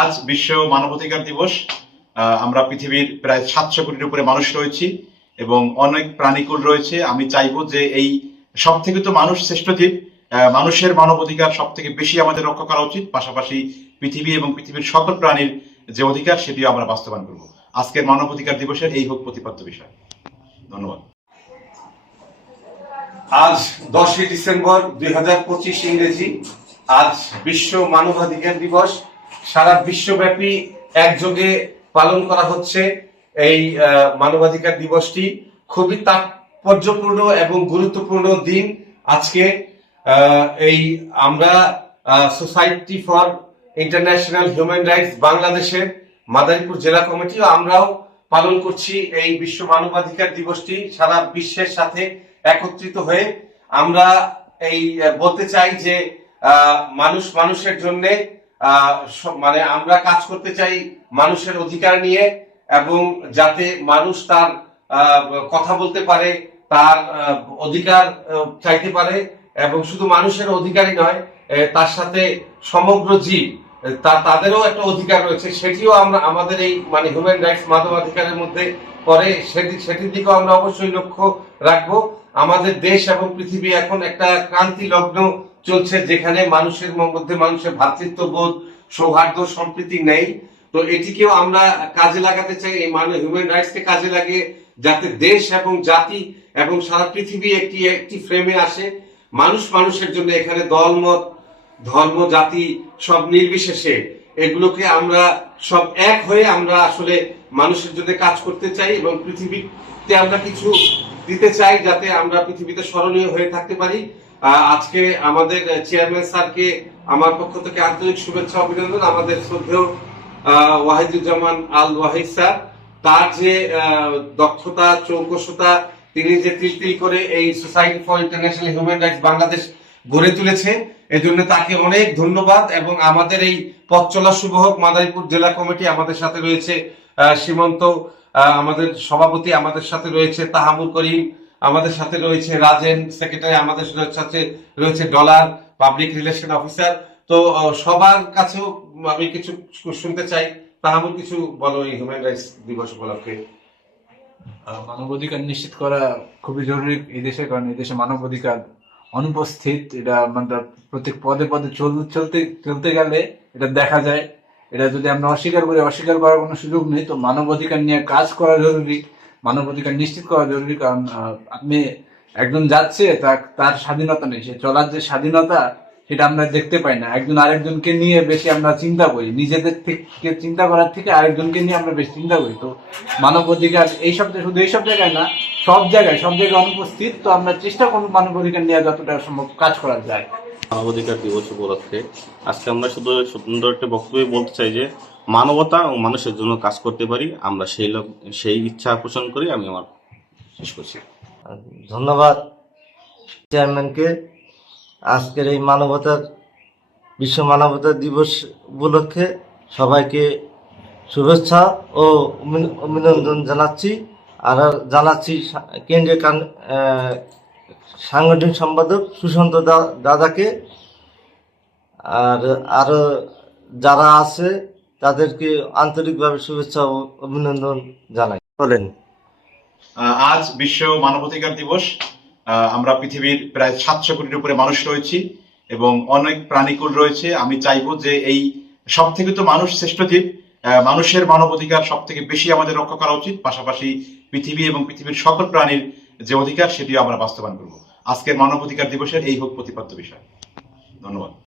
আজ বিশ্ব মানবাধিকার দিবস। আমরা পৃথিবীর প্রায় সাতশো কোটির উপরে মানুষ রয়েছি এবং অনেক প্রাণীকুল রয়েছে। আমি চাইব যে এই সব থেকে তো মানুষ শ্রেষ্ঠ আহ, মানুষের মানবাধিকার সব থেকে বেশি আমাদের রক্ষা করা উচিত। পাশাপাশি পৃথিবী এবং পৃথিবীর সকল প্রাণীর যে অধিকার সেটিও আমরা বাস্তবায়ন করব। আজকের মানবাধিকার দিবসের এই হোক প্রতিপাদ্য বিষয়। ধন্যবাদ। আজ দশই ডিসেম্বর দুই হাজার পঁচিশ ইংরেজি। আজ বিশ্ব মানবাধিকার দিবস। সারা বিশ্বব্যাপী একযোগে পালন করা হচ্ছে এই মানবাধিকার দিবসটি। খুবই তাৎপর্যপূর্ণ এবং গুরুত্বপূর্ণ দিন আজকে। এই আমরা society for international human rights বাংলাদেশের মাদারীপুর জেলা কমিটিও আমরাও পালন করছি এই বিশ্ব মানবাধিকার দিবসটি সারা বিশ্বের সাথে একত্রিত হয়ে। আমরা এই বলতে চাই যে মানুষ মানুষের জন্য মানে আমরা কাজ করতে চাই মানুষের অধিকার নিয়ে এবং যাতে মানুষ তার কথা বলতে পারে, তার অধিকার চাইতে পারে এবং শুধু মানুষের অধিকারই নয় তার সাথে সমগ্র জীব তাদেরও একটা অধিকার রয়েছে। সেটিও আমরা, আমাদের এই মানে হিউম্যান রাইটস মানবাধিকারের মধ্যে পরে সেটি, সেটির দিকেও আমরা অবশ্যই লক্ষ্য রাখব। আমাদের দেশ এবং পৃথিবী এখন একটা ক্রান্তি লগ্ন চলছে যেখানে মানুষের মধ্যে মানুষের ভ্রাতৃত্ববোধ, সৌহার্দ্য, সম্প্রীতি নেই। তো এটিকেও আমরা কাজে লাগাতে চাই, এই মানে হিউম্যান রাইটস কে কাজে লাগিয়ে যাতে দেশ এবং জাতি এবং সারা পৃথিবী একটি একটি ফ্রেমে আসে। মানুষ মানুষের জন্য এখানে দলমত ধর্ম, জাতি সব নির্বিশেষে এগুলোকে আমরা সব এক হয়ে আমরা আসলে মানুষের জন্য কাজ করতে চাই এবং পৃথিবীতে আমরা কিছু দিতে চাই যাতে আমরা পৃথিবীতে স্মরণীয় হয়ে থাকতে পারি। আজকে আমাদের চেয়ারম্যান স্যারকে আমার পক্ষ থেকে আন্তরিক শুভেচ্ছা অভিনন্দন। আমাদের শ্রদ্ধেয় ওয়াহিদুজ্জামান আল ওয়াহিদ স্যার, তার যে দক্ষতা, চৌকসতা, তিনি যে তিল তিল করে এই society for international human rights Bangladesh গড়ে তুলেছে, এজন্য তাকে অনেক ধন্যবাদ এবং আমাদের এই পথ শুভ হোক। মাদারীপুর জেলা কমিটি আমাদের সাথে রয়েছে সীমন্ত আমাদের সভাপতি আমাদের সাথে রয়েছে তাহামুল করিম আমাদের সাথে রয়েছে রাজেন সেক্রেটারি আমাদের সাথে রয়েছে ডলার পাবলিক রিলেশন অফিসার তো সবার কাছেও আমি কিছু শুনতে চাই। তাহামুল, কিছু বলো এই হিউম্যান রাইটস দিবস উপলক্ষে। মানবাধিকার নিশ্চিত করা খুবই জরুরি এই দেশে, কারণ এই দেশে মানবাধিকার অনুপস্থিত। এটা আমরা প্রত্যেক পদে পদে চল- চলতে চলতে গেলে এটা দেখা যায়। এটা যদি আমরা অস্বীকার করি, অস্বীকার করার কোনো সুযোগ নেই। তো মানবাধিকার নিয়ে কাজ করা জরুরি। মানবাধিকার নিশ্চিত করা জরুরি, কারণ আপনি একজন যাচ্ছে তার স্বাধীনতা নেই। সে চলার যে স্বাধীনতা, সেটা আমরা দেখতে পাই না। একজন আরেকজনকে নিয়ে বেশি আমরা চিন্তা করি। নিজেদের থেকে চিন্তা করার থেকে আরেকজনকে নিয়ে আমরা বেশি চিন্তা করি। তো মানব অধিকার এইসব শুধু এইসব জায়গায় না, সব জায়গায় সব জায়গায় অনুপস্থিত। তো আমরা চেষ্টা করব মানব অধিকার নিয়ে যতটা সম্ভব কাজ করা যায়। মানবাধিকার দিবস উপলক্ষে আজকে আমরা শুধু সুন্দর একটা বক্তব্য বলতে চাই যে মানবতা ও মানুষের জন্য কাজ করতে পারি, আমরা সেই লোক, সেই ইচ্ছা পোষণ করি, আমি আমার শেষ করছি। ধন্যবাদ চেয়ারম্যানকে। আজকের এই মানবতার বিশ্ব মানবতা দিবস উপলক্ষে সবাইকে শুভেচ্ছা ও অভি- অভিনন্দন জানাচ্ছি। আর জানাচ্ছি কেন্দ্রীয় কান- সাংগঠনিক সম্পাদক সুশান্ত দাদাকে। আর আরও যারা আছে তাদেরকে আন্তরিকভাবে শুভেচ্ছা ও অভিনন্দন জানাই। বলেন। আজ বিশ্ব মানবাধিকার দিবস। আমরা পৃথিবীর প্রায় সাতশো কোটির উপরে মানুষ রয়েছি এবং অনেক প্রাণীকুল রয়েছে। আমি চাইব যে এই সব থেকে তো মানুষ শ্রেষ্ঠ জীব মানুষের মানবাধিকার সব থেকে বেশি আমাদের রক্ষা করা উচিত। পাশাপাশি পৃথিবী এবং পৃথিবীর সকল প্রাণীর যে অধিকার, সেটিও আমরা বাস্তবায়ন করব। আজকের মানবাধিকার দিবসের এই হোক প্রতিপাদ্য বিষয়। ধন্যবাদ।